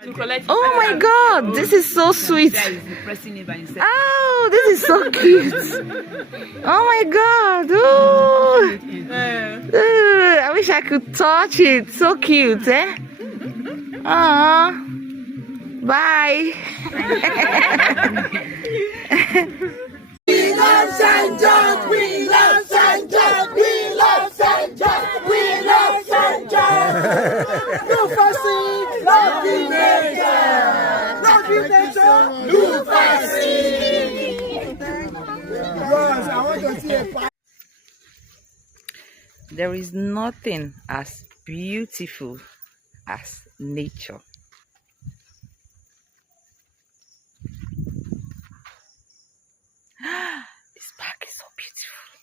Oh my God, this is so sweet. Oh, this is so cute. Oh my God. Oh. I wish I could touch it. So cute, eh? Aww. Bye. We love SHANGEORGE. We love SHANGEORGE. We love SHANGEORGE. We love SHANGEORGE. Nous facile, love the nature. Love the nature. Nous facile. Rose, I want to see a pie. There is nothing as beautiful as nature.